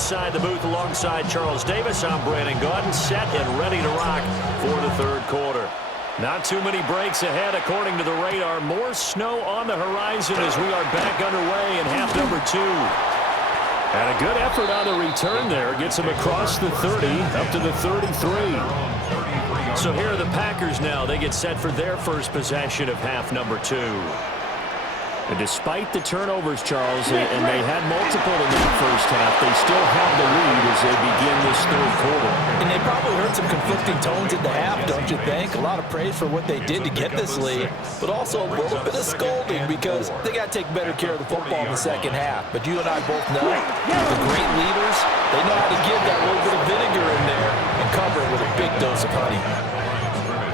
inside the booth alongside Charles Davis. I'm Brandon Gaudin, set and ready to rock for the third quarter. Not too many breaks ahead according to the radar. More snow on the horizon as we are back underway in half number 2. And a good effort on the return there. Gets him across the 30 up to the 33. So here are the Packers now. They get set for their first possession of half number 2. And despite the turnovers, Charles, and they had multiple in that first half, they still have the lead as they begin this third quarter. And they probably heard some conflicting tones at the half, don't you think? A lot of praise for what they did to get this lead, but also a little bit of scolding because they got to take better care of the football in the second half. But you and I both know the great leaders, they know how to give that little bit of vinegar in there and cover it with a big dose of honey.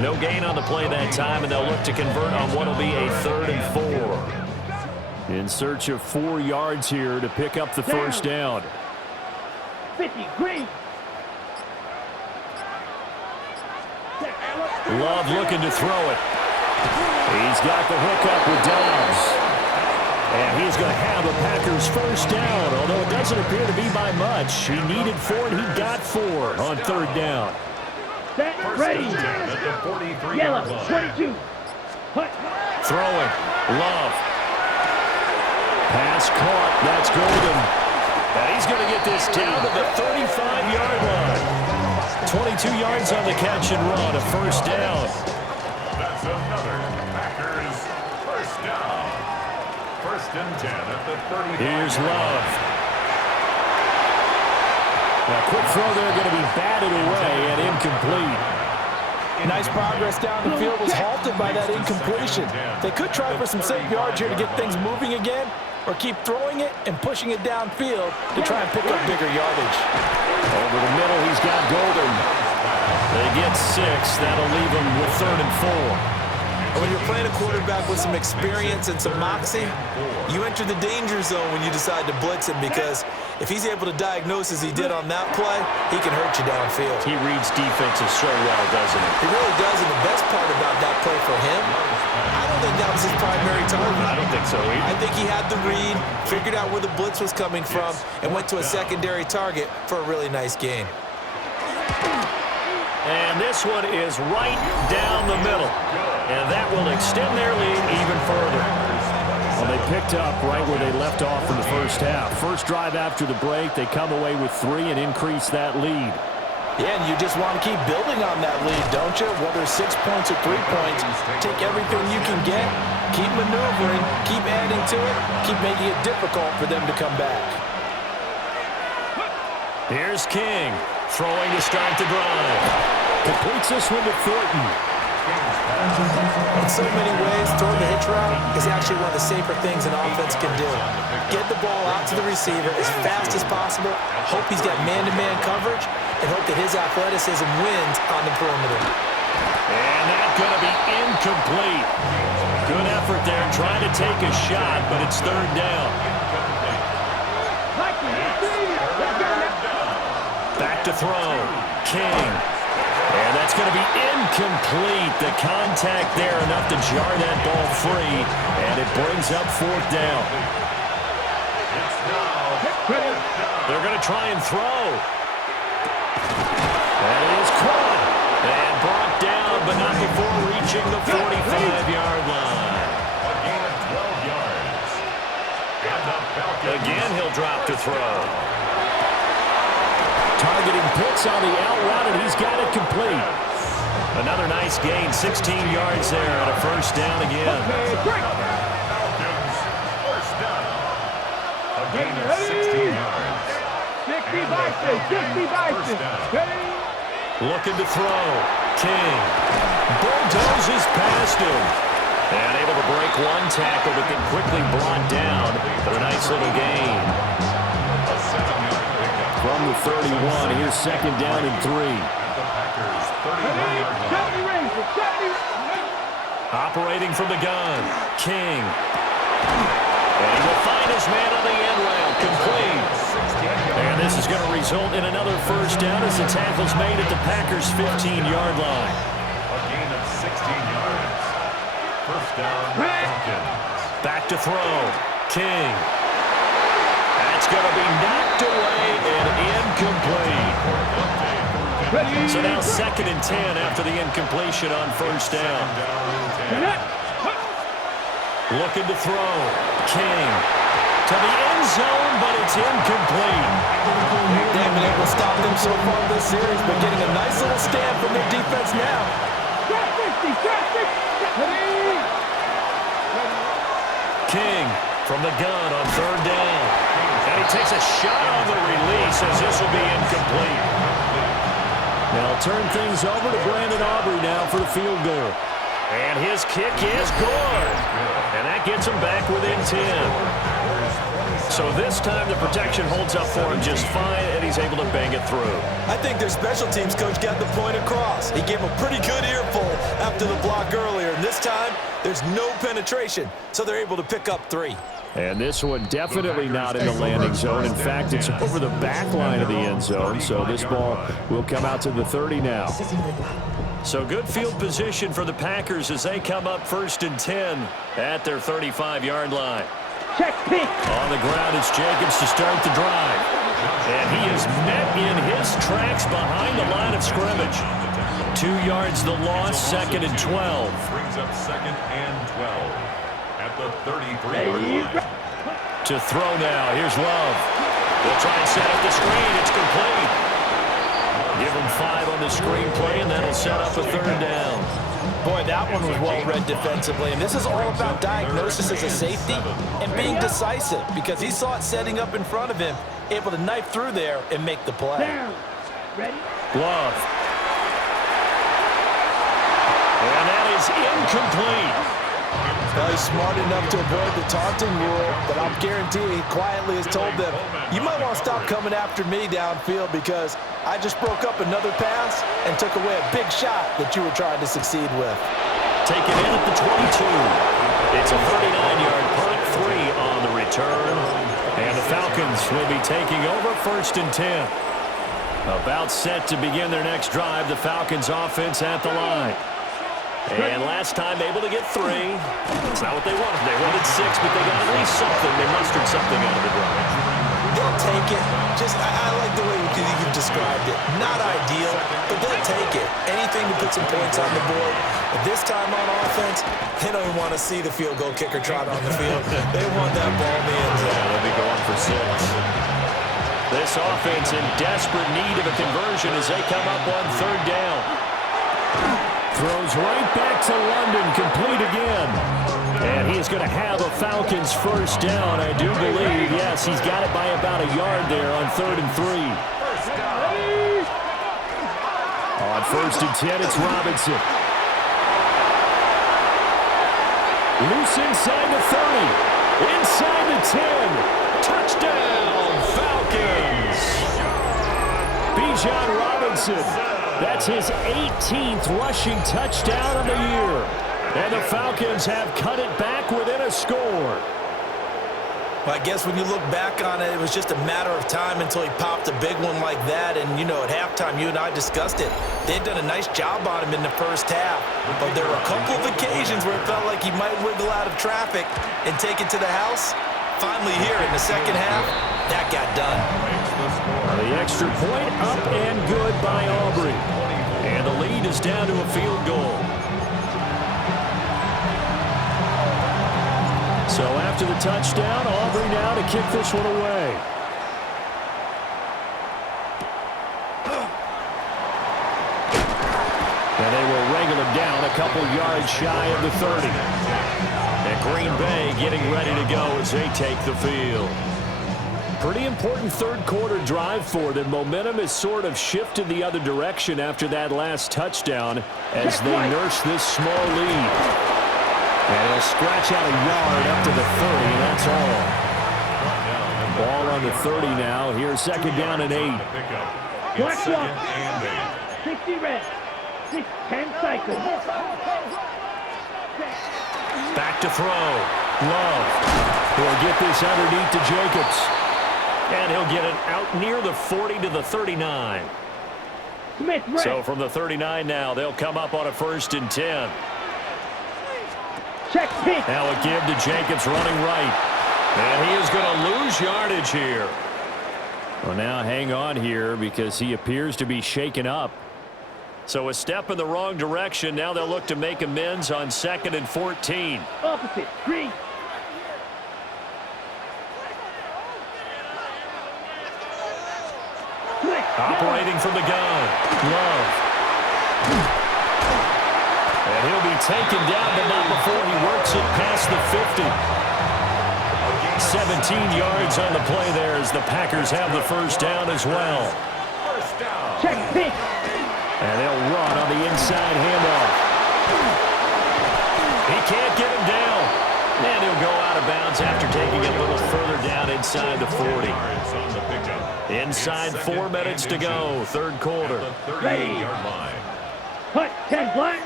No gain on the play that time, and they'll look to convert on what will be a 3rd and 4. In search of 4 yards here to pick up the first down. 50, green. Love looking to throw it. He's got the hook up with Dobbs. And he's going to have a Packers first down, although it doesn't appear to be by much. He needed 4, and he got 4 on 3rd down. Set, ready. Yellow, 22. Hut. Throwing. Love. Pass caught. That's Golden. And he's going to get this down to the 35-yard line. 22 yards on the catch and run. A first down. That's another Packers first down. 1st and 10 at the 35. Here's Love. Now, quick throw there going to be batted away and incomplete. Nice progress down the field was halted by that incompletion. They could try for some safe yards here to get things moving again, or keep throwing it and pushing it downfield to try and pick up bigger yardage. Over the middle, he's got Golden. They get 6. That'll leave him with 3rd and 4. When you're playing a quarterback with some experience and some moxie, you enter the danger zone when you decide to blitz him, because if he's able to diagnose as he did on that play, he can hurt you downfield. He reads defenses so well, doesn't he? He really does, and the best part about that play for him, I don't think that was his primary target. I don't think so either. I think he had the read, figured out where the blitz was coming from, and went to a secondary target for a really nice gain. And this one is right down the middle. And that will extend their lead even further. Well, they picked up right where they left off in the first half. First drive after the break, they come away with 3 and increase that lead. Yeah, and you just want to keep building on that lead, don't you? Whether it's 6 points or 3 points, take everything you can get, keep maneuvering, keep adding to it, keep making it difficult for them to come back. Here's King, throwing to start the drive. Completes this one to Thornton. In so many ways, throwing the hitch route is actually one of the safer things an offense can do. Get the ball out to the receiver as fast as possible, hope he's got man-to-man coverage, and hope that his athleticism wins on the perimeter. And that's going to be incomplete. Good effort there, trying to take a shot, but it's 3rd down. Back to throw. King. And that's going to be incomplete. The contact there enough to jar that ball free. And it brings up 4th down. They're going to try and throw. And it is caught. And brought down, but not before reaching the 45-yard line. A gain of 12 yards. And the Falcons. Again, he'll drop to throw. Targeting Pitts on the out route, and he's got it complete. Another nice gain, 16 yards there, and a first down again. Falcons first down. A gain of 16 yards. 60 Bison. Looking to throw. King bulldozes past him. And able to break one tackle, but then quickly brought down. But a nice little gain. A 7-yard pickup. From the 31, here's 2nd down and 3. The Packers 31-yard line. Operating from the gun. King. And he will find his man on the end route. Complete. And this is going to result in another first down as the tackle's made at the Packers' 15-yard line. A gain of 16 yards. First down, Falcons. Back to throw. King. That's going to be knocked away and So now 2nd and 10 after the incompletion on first down. Looking to throw. King to the end zone, but it's incomplete. They haven't been able to stop them so far this series, but getting a nice little stand from their defense now. King from the gun on 3rd down. And he takes a shot on the release as this will be incomplete. Now turn things over to Brandon Aubrey now for the field goal. And his kick is good. And that gets him back within 10. So this time the protection holds up for him just fine, and he's able to bang it through. I think their special teams coach got the point across. He gave him a pretty good earful after the block earlier. And this time, there's no penetration, so they're able to pick up 3. And this one definitely not in the landing zone. In fact, it's over the back line of the end zone, so this ball will come out to the 30 now. So good field position for the Packers as they come up 1st and 10 at their 35-yard line. Check pick. On the ground, it's Jacobs to start the drive. And he is met in his tracks behind the line of scrimmage. 2 yards the loss, 2nd and 12. Brings up 2nd and 12 at the 33-yard line. To throw now, here's Love. They'll try and set up the screen. It's complete. Give him 5 on the screenplay, and that'll set up a 3rd down. Boy, that one was well read defensively, and this is all about diagnosis as a safety and being decisive because he saw it setting up in front of him, able to knife through there and make the play. Down. Ready? Love. And that is incomplete. Well, he's smart enough to avoid the taunting rule, but I'll guarantee he quietly has told them, you might want to stop coming after me downfield because I just broke up another pass and took away a big shot that you were trying to succeed with. Taken in at the 22. It's a 39-yard punt, 3 on the return. And the Falcons will be taking over 1st and 10. About set to begin their next drive, the Falcons offense at the line. And last time able to get 3. It's not what they wanted. They wanted 6, but they got at least something. They mustered something out of the drive. They'll take it. I like the way you described it. Not ideal, but they'll take it. Anything to put some points on the board. But this time on offense, they don't even want to see the field goal kicker trot on the field. They want that ball in the end zone. They'll be going for 6. This offense in desperate need of a conversion as they come up on 3rd down. Throws right back to London, complete again. And he's going to have a Falcons 1st down, I do believe. Yes, he's got it by about a yard there on 3rd and 3. On 1st and 10, it's Robinson. Loose inside the 30. Inside the 10. Touchdown, Falcons. Bijan Robinson. That's his 18th rushing touchdown of the year. And the Falcons have cut it back within a score. Well, I guess when you look back on it, it was just a matter of time until he popped a big one like that. And, you know, at halftime, you and I discussed it. They'd done a nice job on him in the first half. But there were a couple of occasions where it felt like he might wiggle out of traffic and take it to the house. Finally here in the second half, that got done. The extra point up and good by Aubrey. And the lead is down to a field goal. So after the touchdown, Aubrey now to kick this one away. And they will wrangle him down a couple yards shy of the 30. And Green Bay getting ready to go as they take the field. Pretty important 3rd quarter drive for them. Momentum has sort of shifted the other direction after that last touchdown as they nurse this small lead. And he'll scratch out a yard up to the 30, and that's all. Ball on the 30 now. Here's 2nd down and 8. Black one. 60 red. 10 cycles. Back to throw. Love will get this underneath to Jacobs. And he'll get it out near the 40 to the 39. Smith, red. So from the 39 now, they'll come up on a 1st and 10. Check pick. Now a give to Jacobs running right. And he is going to lose yardage here. Well, now hang on here because he appears to be shaken up. So a step in the wrong direction. Now they'll look to make amends on 2nd and 14. Opposite, green. Operating from the gun. Love. And he'll be taken down, but not before he works it past the 50. 17 yards on the play there as the Packers have the first down as well. First down. Check pitch. And they'll run on the inside handoff. He can't get him down. And he'll go out of bounds after taking it a little further down inside the 40. Inside 4 minutes to go, third quarter. Ready. Cut, 10 black.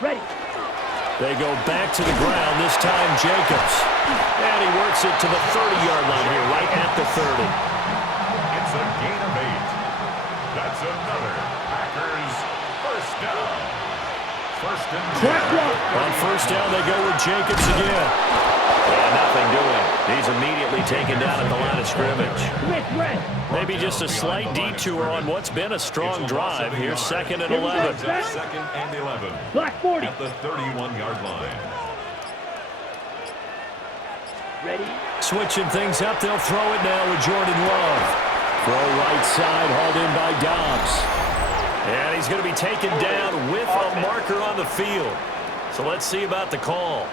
Ready. They go back to the ground, this time Jacobs. And he works it to the 30-yard line here, right at the 30. It's a gain of 8. That's another Packers first down. First and 10. On first down, they go with Jacobs again. And nothing doing. He's immediately taken down at the line of scrimmage. Maybe just a slight detour on what's been a strong drive. Here's 2nd and 11. 2nd and 11. Black 40. At the 31-yard line. Ready. Switching things up, they'll throw it now with Jordan Love. Throw right side, hauled in by Dobbs. And he's going to be taken down with a marker on the field. So let's see about the call.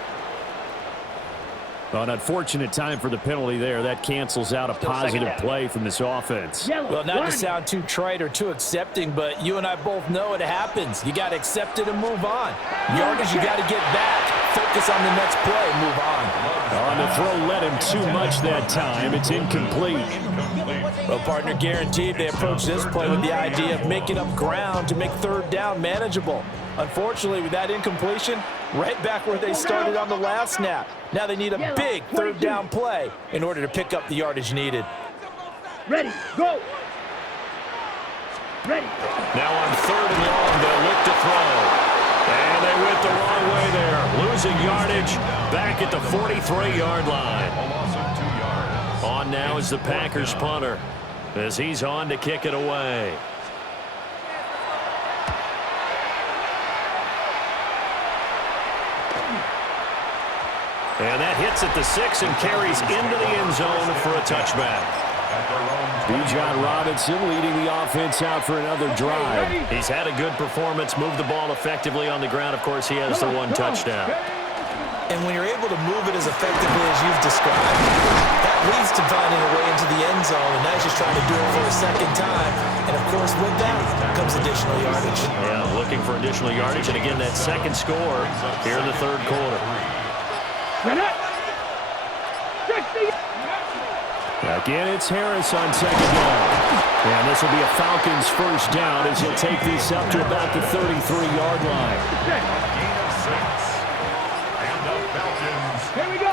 An unfortunate time for the penalty there. That cancels out a positive play from this offense. Well, not to sound too trite or too accepting, but you and I both know it happens. You got to accept it and move on. Yardage, you got to get back. Focus on the next play and move on. On the throw, let him too much that time. It's incomplete. Well, partner, guaranteed they approach this play with the idea of making up ground to make third down manageable. Unfortunately, with that incompletion, right back where they started on the last snap. Now they need a big third down play in order to pick up the yardage needed. Ready, go. Ready. Now on 3rd and long, they'll look to throw. And they went the wrong way there. Losing yardage back at the 43-yard line. A loss of 2 yards. On now is the Packers punter as he's on to kick it away. And that hits at the 6 and carries into the end zone for a touchback. Bijan Robinson leading the offense out for another drive. He's had a good performance, moved the ball effectively on the ground. Of course, he has the 1 touchdown. And when you're able to move it as effectively as you've described, that leads to finding a way into the end zone, and now he's just trying to do it for a second time. And, of course, with that comes additional yardage. Yeah, looking for additional yardage. And, again, that second score here in the third quarter. Again, it's Harris on 2nd down. And this will be a Falcons first down as he'll take this up to about the 33-yard line. Gain of 6. And the Falcons. Here we go.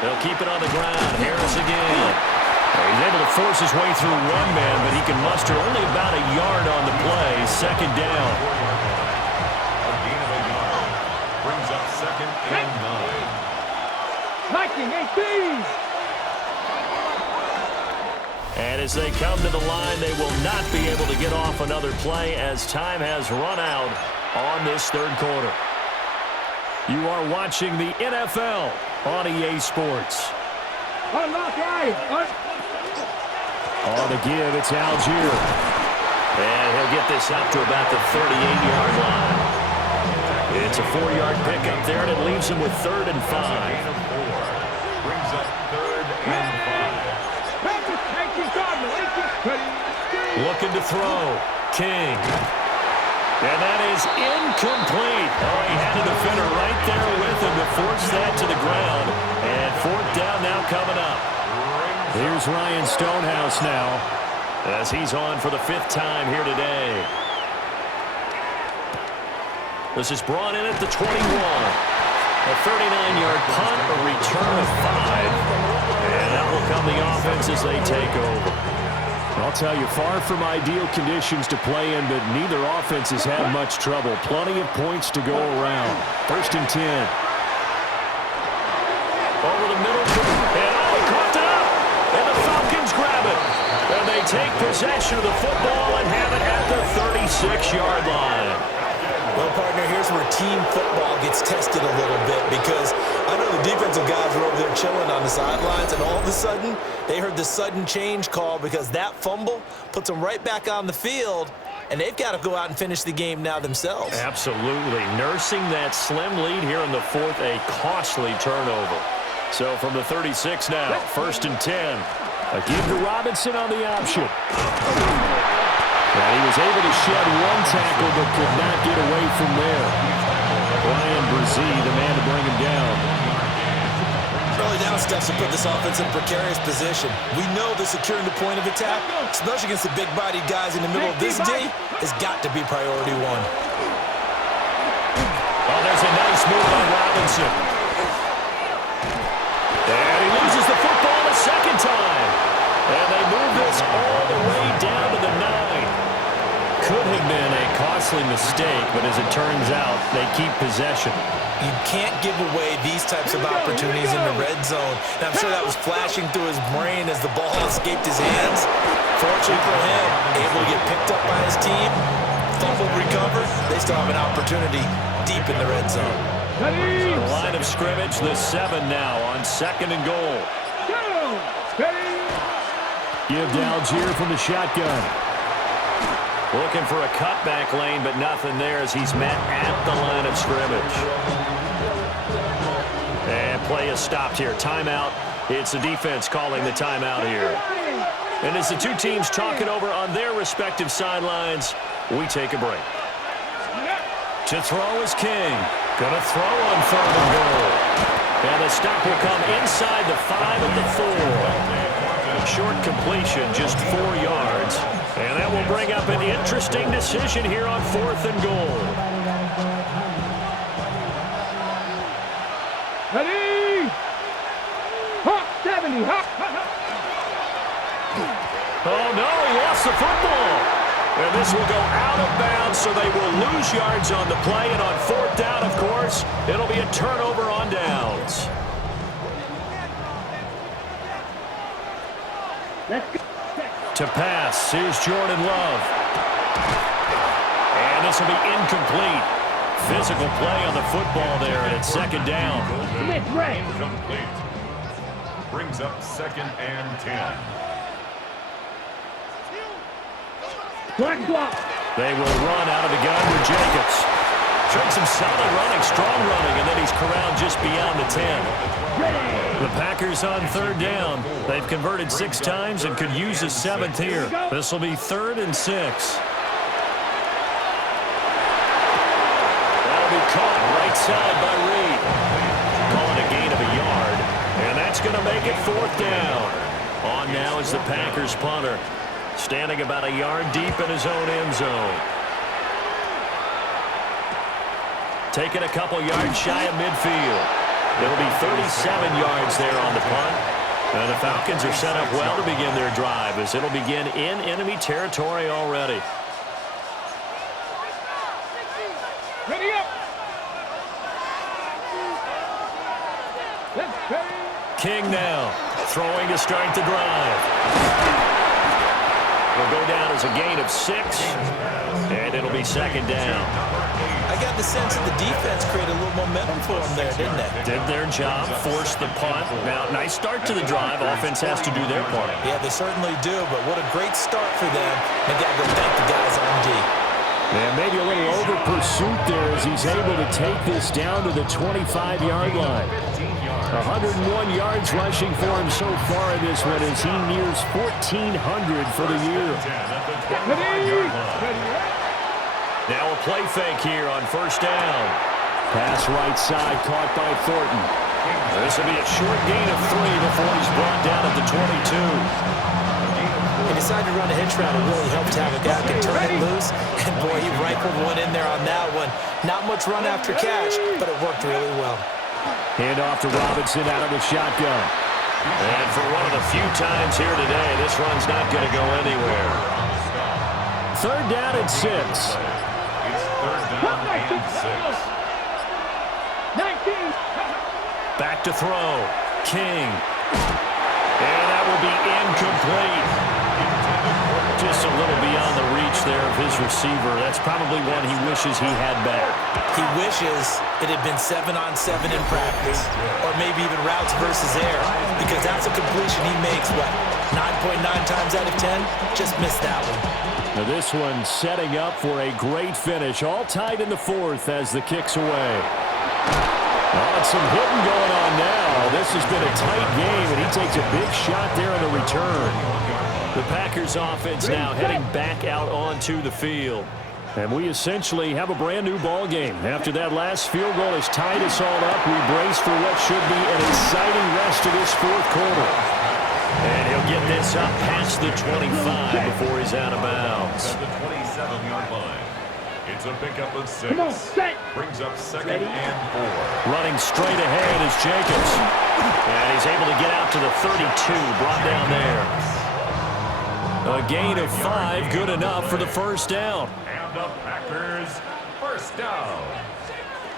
They'll keep it on the ground. Harris again. He's able to force his way through one man, but he can muster only about a yard on the play. 2nd down. A gain of a yard. Brings up 2nd and 9. Liking 18. And as they come to the line, they will not be able to get off another play as time has run out on this third quarter. You are watching the NFL on EA Sports. Unlock right. On the give, it's Algier. And he'll get this up to about the 38-yard line. It's a 4-yard pickup there, and it leaves him with 3rd and 5. Gain of 4. Brings up 3rd and 5. Looking to throw. King. And that is incomplete. Oh, he had a defender right there with him to force that to the ground. And 4th down now coming up. Here's Ryan Stonehouse now as he's on for the 5th time here today. This is brought in at the 21. A 39-yard punt, a return of 5. And that will come the offense as they take over. I'll tell you, far from ideal conditions to play in, but neither offense has had much trouble. Plenty of points to go around. 1st and 10. Over the middle. And he caught it up. And the Falcons grab it. And they take possession of the football and have it at the 36-yard line. Well, partner, here's where team football gets tested a little bit because I know the defensive guys were over there chilling on the sidelines, and all of a sudden, they heard the sudden change call because that fumble puts them right back on the field, and they've got to go out and finish the game now themselves. Absolutely. Nursing that slim lead here in the fourth, a costly turnover. So from the 36 now, 1st and 10. A give to Robinson on the option. And he was able to shed one tackle but could not get away from there. Brian Brzee, the man to bring him down. Early down steps to put this offense in a precarious position. We know that securing the point of attack, especially against the big-bodied guys in the middle of this D, has got to be priority one. Oh, there's a nice move on Robinson. And he loses the football a second time. And they move this all the way down to the 9. Could have been a costly mistake, but as it turns out, they keep possession. You can't give away these types of opportunities in the red zone. And I'm sure that was flashing through his brain as the ball escaped his hands. Fortunately for him, able to get picked up by his team, fumble recovered, they still have an opportunity deep in the red zone. The line of scrimmage, the 7 now on 2nd and goal. Give to Algier from the shotgun. Looking for a cutback lane, but nothing there as he's met at the line of scrimmage. And play is stopped here. Timeout. It's the defense calling the timeout here. And as the two teams talk it over on their respective sidelines, we take a break. To throw is King. Gonna throw on 3rd and goal. And the stop will come inside the 5 at the 4. Short completion, just 4 yards. And that will bring up an interesting decision here on 4th and goal. Ready? Hawk 70. Hawk. Oh, no, he lost the football. And this will go out of bounds, so they will lose yards on the play. And on 4th down, of course, it'll be a turnover on downs. Let's go. To pass, here's Jordan Love. And this will be incomplete. Physical play on the football there, and it's 2nd down. Incomplete. Brings up 2nd and 10. Black block. They will run out of the gun with Jacobs. Showing some solid running, strong running, and then he's corralled just beyond the 10. The Packers on 3rd down. They've converted 6 times and could use a 7th here. This will be 3rd and 6. That'll be caught right side by Reed. Calling a gain of a yard. And that's going to make it 4th down. On now is the Packers punter. Standing about a yard deep in his own end zone. Taking a couple yards shy of midfield. It'll be 37 yards there on the punt. And the Falcons are set up well to begin their drive as it'll begin in enemy territory already. Ready up. Let's go. King now throwing to start the drive. Will go down as a gain of 6. And it'll be 2nd down. I got the sense that the defense created a little momentum for them there, didn't they? Did their job, forced the punt. Now, nice start to the drive. Offense has to do their part. Yeah, they certainly do, but what a great start for them. They got to go thank the guys on D. And maybe a little over pursuit there as he's able to take this down to the 25-yard line. 101 yards rushing for him so far in this one as he nears 1,400 for the year. Now a play fake here on 1st down. Pass right side caught by Thornton. This will be a short gain of 3 before he's brought down at the 22. He decided to run a hitch route. It really helped to have a guy who can turn it loose. And boy, he rifled one in there on that one. Not much run after catch, but it worked really well. Hand off to Robinson out of the shotgun. And for one of the few times here today, this run's not going to go anywhere. 3rd down and 6. It's 3rd down and 6. 19. Back to throw. King. And that will be incomplete. Just a little beyond the reach there of his receiver. That's probably one he wishes he had back. He wishes it had been 7-on-7 in practice, or maybe even routes versus air, because that's a completion he makes, what, 9.9 times out of 10? Just missed that one. Now this one setting up for a great finish. All tied in the fourth as the kick's away. Oh, some hitting going on now. This has been a tight game, and he takes a big shot there on the return. The Packers offense now heading back out onto the field. And we essentially have a brand new ball game. After that last field goal has tied us all up, we brace for what should be an exciting rest of this fourth quarter. And he'll get this up past the 25 before he's out of bounds. At the 27-yard line. It's a pickup of 6. Come on, set. Brings up 2nd and 4. Running straight ahead is Jacobs. And he's able to get out to the 32, brought down there. A gain of 5, good enough for the first down. And the Packers first down.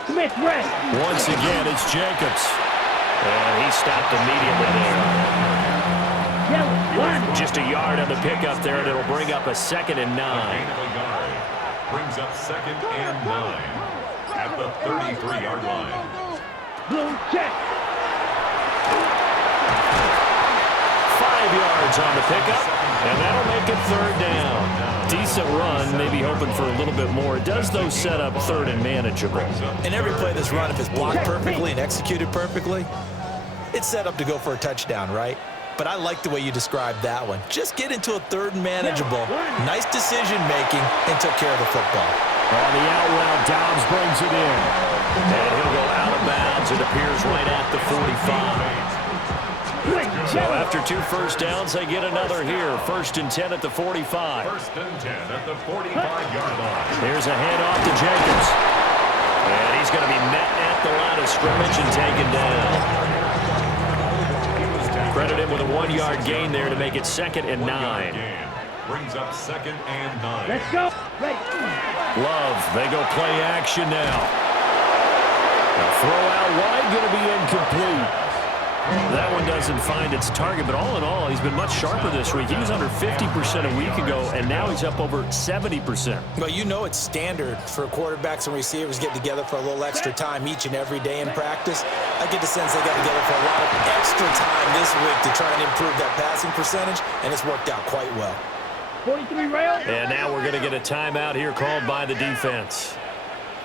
Smith, red. Once again, it's Jacobs. And he stopped immediately there. Yellow, line. Just a yard on the pickup there, and it'll bring up a 2nd and 9. Gain of a yard. Brings up 2nd and 9 at the 33-yard line. Blue check. 5 yards on the pickup, and that'll make it 3rd down. Decent run, maybe hoping for a little bit more. It does, though, set up 3rd and manageable. And every play this run, if it's blocked perfectly and executed perfectly, it's set up to go for a touchdown, right? But I like the way you described that one. Just get into a 3rd and manageable. Nice decision-making and took care of the football. On the out route, Dobbs brings it in. And he'll go out of bounds. It appears right at the 45. So after 2 first downs, they get another here. 1st and 10 at the 45. 1st and 10 at the 45-yard line. Here's a handoff to Jacobs. And he's going to be met at the line of scrimmage and taken down. Credit him with a 1-yard gain there to make it 2nd and 9. Brings up 2nd and 9. Let's go. Ready. Love, they go play action now. A throw out wide, going to be incomplete. That one doesn't find its target, but all in all, he's been much sharper this week. He was under 50% a week ago, and now he's up over 70%. Well, you know it's standard for quarterbacks and receivers get together for a little extra time each and every day in practice. I get the sense they got together for a lot of extra time this week to try and improve that passing percentage, and it's worked out quite well. 43 rail. And now we're going to get a timeout here called by the defense.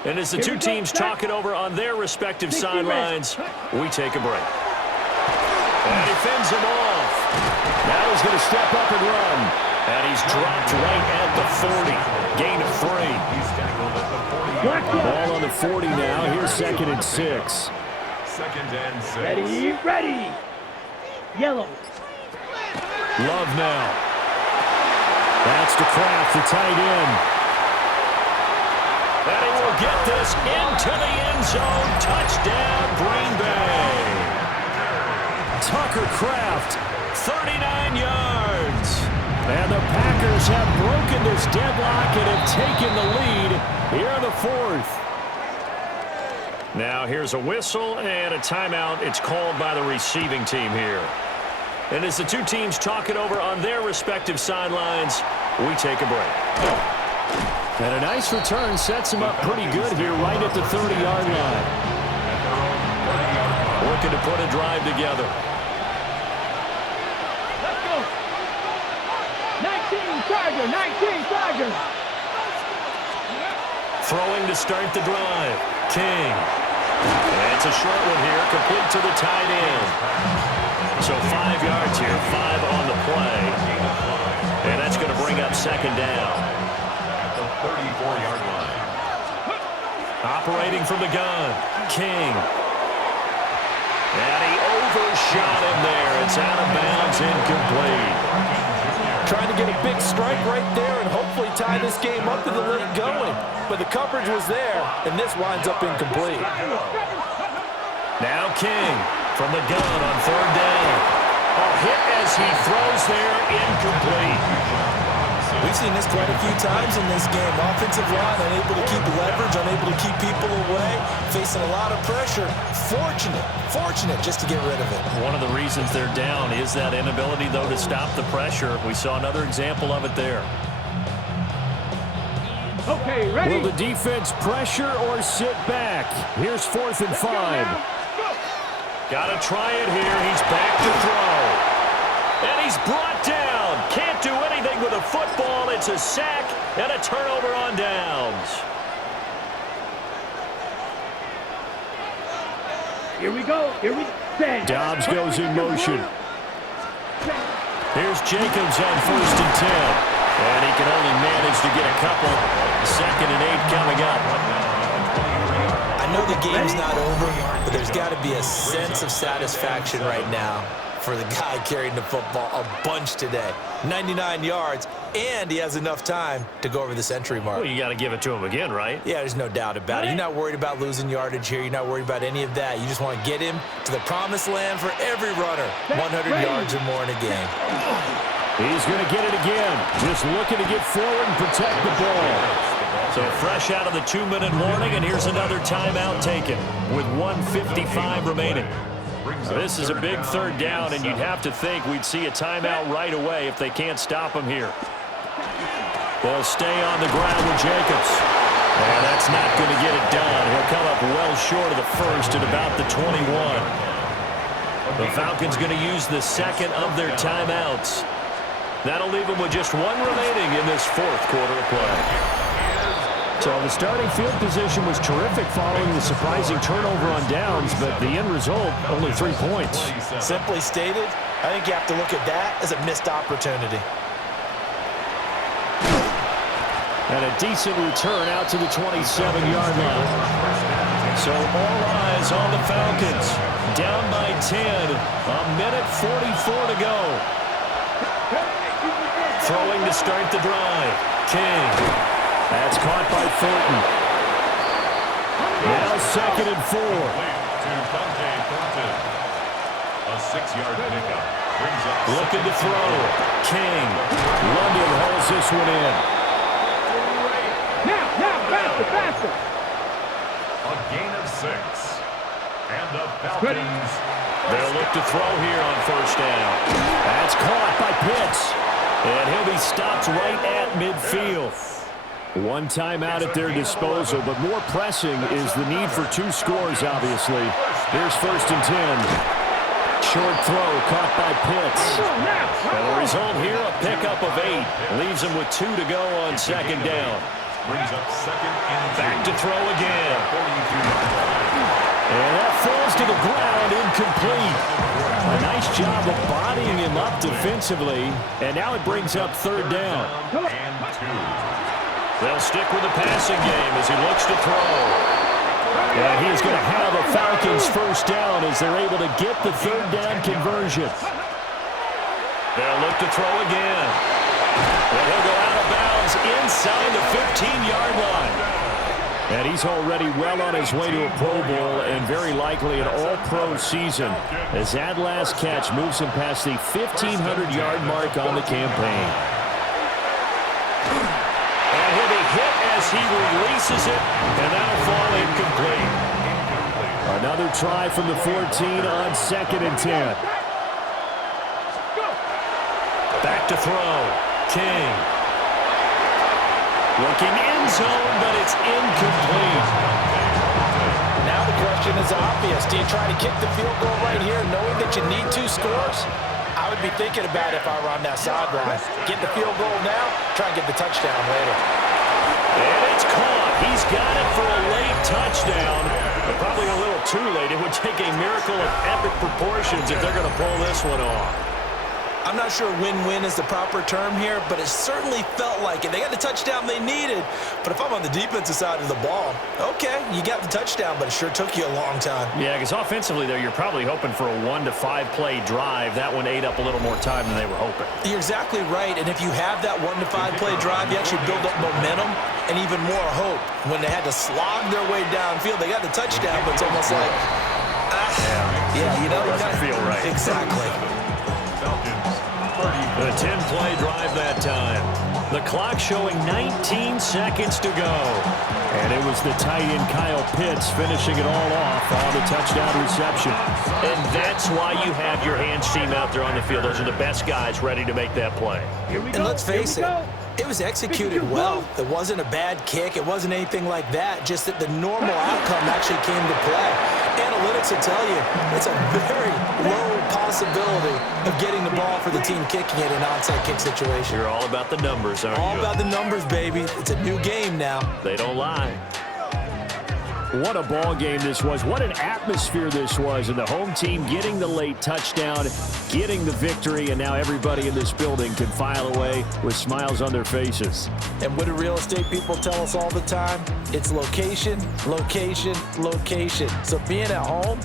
And as the two teams talk it over on their respective sidelines, we take a break. And he fends him off. Now he's going to step up and run. And he's dropped right at the 40. Gain of 3. He's tackled at the 40. Ball on the 40 now. Here's 2nd and 6. 2nd and 6. Ready, ready. Yellow. Love now. That's to Kraft, the tight end. And he will get this into the end zone. Touchdown, Green Bay. Tucker Kraft, 39 yards. And the Packers have broken this deadlock and have taken the lead here in the 4th. Now here's a whistle and a timeout. It's called by the receiving team here. And as the two teams talk it over on their respective sidelines, we take a break. And a nice return sets him up pretty good here right at the 30-yard line. Working to put a drive together. Let's go. 19 Charger, 19 Charger. Throwing to start the drive. King. And it's a short one here, complete to the tight end. So 5 yards here, 5 on the play. And that's going to bring up 2nd down. At the 34-yard line. Operating from the gun. King. And he overshot him there. It's out of bounds, incomplete. Trying to get a big strike right there and hopefully tie this game up to the late going. But the coverage was there, and this winds up incomplete. Now King from the gun on 3rd down. A hit as he throws there, incomplete. We've seen this quite a few times in this game. Offensive line unable to keep leverage, unable to keep people away, facing a lot of pressure. Fortunate just to get rid of it. One of the reasons they're down is that inability, though, to stop the pressure. We saw another example of it there. Okay, ready? Will the defense pressure or sit back? Here's 4th and 5. Got to try it here. He's back to throw. And he's brought down. Can't do anything with a football. It's a sack and a turnover on downs. Here we go. Dobbs goes in motion. Here's Jacobs on 1st and 10. And he can only manage to get a couple. 2nd and 8 coming up. I know the game's not over, but there's got to be a sense of satisfaction right now for the guy carrying the football a bunch today. 99 yards, and he has enough time to go over the century mark. Well, you got to give it to him again, right? Yeah, there's no doubt about it. You're not worried about losing yardage here. You're not worried about any of that. You just want to get him to the promised land for every runner. 100 yards or more in a game. He's going to get it again. Just looking to get forward and protect the ball. So fresh out of the 2-minute warning, and here's another timeout taken with 1:55 remaining. This is a big 3rd down, and you'd have to think we'd see a timeout right away if they can't stop him here. They'll stay on the ground with Jacobs. And that's not going to get it done. He'll come up well short of the 1st at about the 21. The Falcons going to use the 2nd of their timeouts. That'll leave them with just 1 remaining in this 4th quarter of play. So the starting field position was terrific following the surprising turnover on downs, but the end result, only 3 points. Simply stated, I think you have to look at that as a missed opportunity. And a decent return out to the 27-yard line. So all eyes on the Falcons. Down by 10, a minute 44 to go. Throwing to start the drive. King. That's caught by Thornton. Now 2nd and 4. A 6-yard pickup. Looking to throw. King. London holds this one in. Now, faster. A gain of 6. And the Falcons. They'll look to throw here on 1st down. That's caught by Pitts. And he'll be stopped right at midfield. 1 timeout at their disposal, but more pressing is the need for 2 scores, obviously. Here's 1st and 10. Short throw caught by Pitts. And the result here, a pickup of 8. Leaves him with 2 to go on 2nd down. Brings up 2nd and 2. Back to throw again. And that falls to the ground, incomplete. A nice job of bodying him up defensively. And now it brings up 3rd down. And 2. They'll stick with the passing game as he looks to throw. And he's going to have a Falcons 1st down as they're able to get the 3rd down conversion. They'll look to throw again. And he'll go out of bounds inside the 15-yard line. And he's already well on his way to a Pro Bowl and very likely an all-pro season as that last catch moves him past the 1,500-yard mark on the campaign. And he'll be hit as he releases it, and that'll fall incomplete. Another try from the 14 on 2nd and 10. Back to throw. King. Looking end zone, but it's incomplete. Now the question is obvious. Do you try to kick the field goal right here knowing that you need 2 scores? I would be thinking about it if I were on that sideline. Get the field goal now, try and get the touchdown later. And it's caught. He's got it for a late touchdown. But probably a little too late. It would take a miracle of epic proportions if they're going to pull this one off. I'm not sure win-win is the proper term here, but it certainly felt like it. They got the touchdown they needed, but if I'm on the defensive side of the ball, okay, you got the touchdown, but it sure took you a long time. Yeah, because offensively, though, you're probably hoping for a 1 to 5 play drive. That one ate up a little more time than they were hoping. You're exactly right, and if you have that 1 to 5 play drive, you actually build up momentum and even more hope. When they had to slog their way downfield, they got the touchdown, but it's almost like, yeah, you know, Doesn't feel right. Exactly. The 10-play drive that time. The clock showing 19 seconds to go. And it was the tight end Kyle Pitts finishing it all off on the touchdown reception. And that's why you have your hands team out there on the field. Those are the best guys ready to make that play. And let's face it, it was executed well. It wasn't a bad kick. It wasn't anything like that. Just that the normal outcome actually came to play. Analytics will tell you it's a very low possibility of getting the ball for the team kicking it in an onside kick situation. You're all about the numbers, aren't you? All about the numbers, baby. It's a new game now. They don't lie. What a ball game this was. What an atmosphere this was. And the home team getting the late touchdown, getting the victory, and now everybody in this building can file away with smiles on their faces. And what do real estate people tell us all the time? It's location, location, location. So being at home,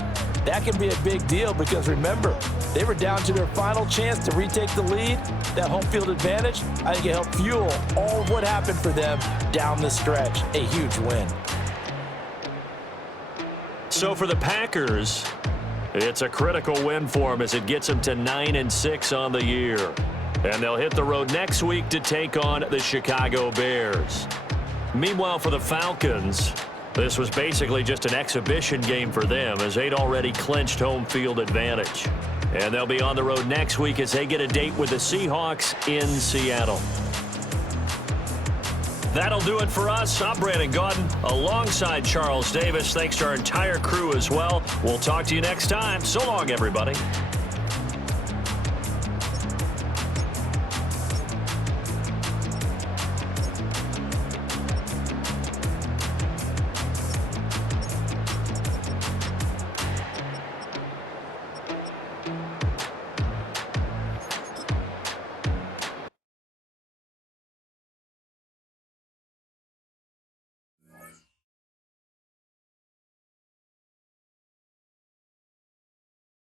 that can be a big deal because remember, they were down to their final chance to retake the lead. That home field advantage, I think it helped fuel all of what happened for them down the stretch. A huge win. So for the Packers, it's a critical win for them as it gets them to 9-6 on the year. And they'll hit the road next week to take on the Chicago Bears. Meanwhile, for the Falcons, this was basically just an exhibition game for them as they'd already clinched home field advantage. And they'll be on the road next week as they get a date with the Seahawks in Seattle. That'll do it for us. I'm Brandon Gaudin alongside Charles Davis. Thanks to our entire crew as well. We'll talk to you next time. So long, everybody.